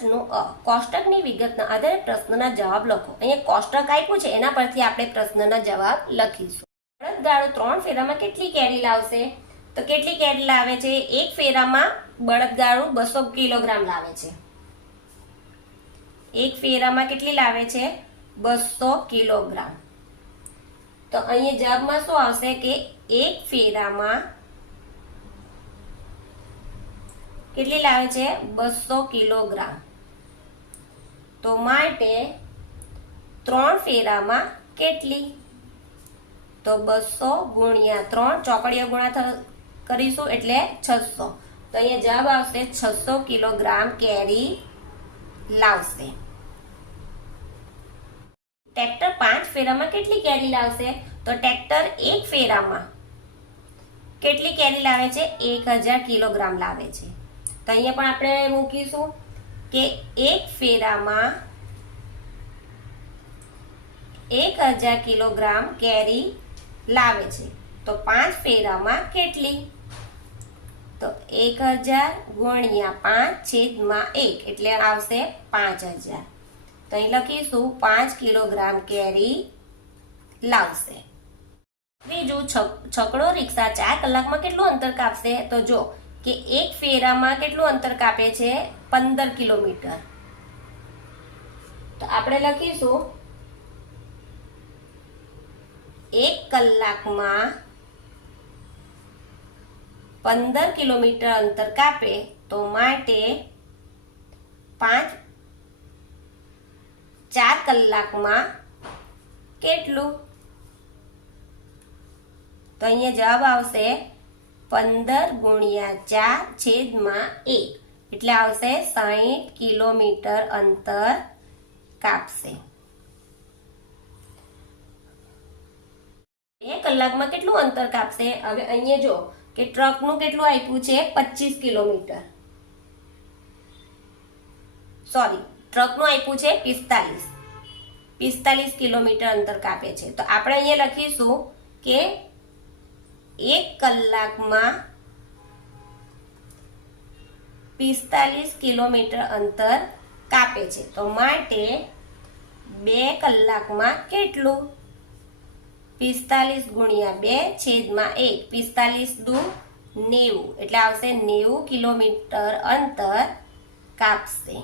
5નું અ કોષ્ટકની વિગતના આધારે પ્રશ્નના જવાબ લખો। અહીંયા કોષ્ટક આપ્યું છે, એના પરથી આપણે પ્રશ્નના જવાબ લખીશું। બળદગાડો 3 ફેરામાં કેટલી કેરી લાવશે? તો કેટલી કેરી લાવે છે? એક ફેરામાં બળદગાડું 200 કિલોગ્રામ લાવે છે। એક ફેરામાં કેટલી લાવે છે? 200 કિલોગ્રામ। તો અહીંયા જવાબમાં શું આવશે કે એક ફેરામાં કેટલી લાવે છે? 200 કિલોગ્રામ। તો માટે 3 ફેરામાં કેટલી? તો 200 ગુણ્યા 3, ચોકડીઓ ગુણાકાર કરીશું એટલે 600। તો અહીંયા જવાબ આવશે 600 કિલોગ્રામ કેરી લાવશે। ટ્રેક્ટર 5 ફેરામાં કેટલી કેરી લાવશે? તો ટ્રેક્ટર એક ફેરામાં કેટલી કેરી લાવે છે? 1000 કિલોગ્રામ લાવે છે। તો અહીંયા પણ આપણે મૂકીશું કે એક ફેરામાં 1000 કિલોગ્રામ કેરી લાવે છે। તો 5 ફેરામાં કેટલી? તો 1000 ગુણ્યા 5/1 એટલે આવશે 5000। તો અહીં લખીશું 5 કિલોગ્રામ કેરી લાવશે। ત્રીજું, છકડો રિક્ષા 4 કલાકમાં કેટલું અંતર કાપશે? તો જો કે એક ફેરામાં કેટલું અંતર કાપે છે? 15 કિલોમીટર। તો આપણે લખીશું 1 કલાકમાં 15 કિલોમીટર અંતર કાપે। તો માટે 4 કલાકમાં કેટલું? તો અહીંયા જવાબ આવશે 15 ગુણ્યા 4/1 એટલે આવશે 60 કિલોમીટર અંતર કાપશે। 2 કલાકમાં કેટલું અંતર કાપશે? હવે અહીંયા જો કે ટ્રકનું કેટલું આપ્યું છે? 25 કિલોમીટર, સોરી ટ્રકનું આપ્યું છે 45 કિલોમીટર અંતર કાપે છે। તો આપણે અહીંયા લખીશું કે 1 કલાકમાં 45 કિલોમીટર અંતર કાપે છે। તો માટે 2 કલાકમાં કેટલું? 45 ગુણ્યા 2/1, 45 દુ 90 એટલે આવશે 90 કિલોમીટર અંતર કાપશે।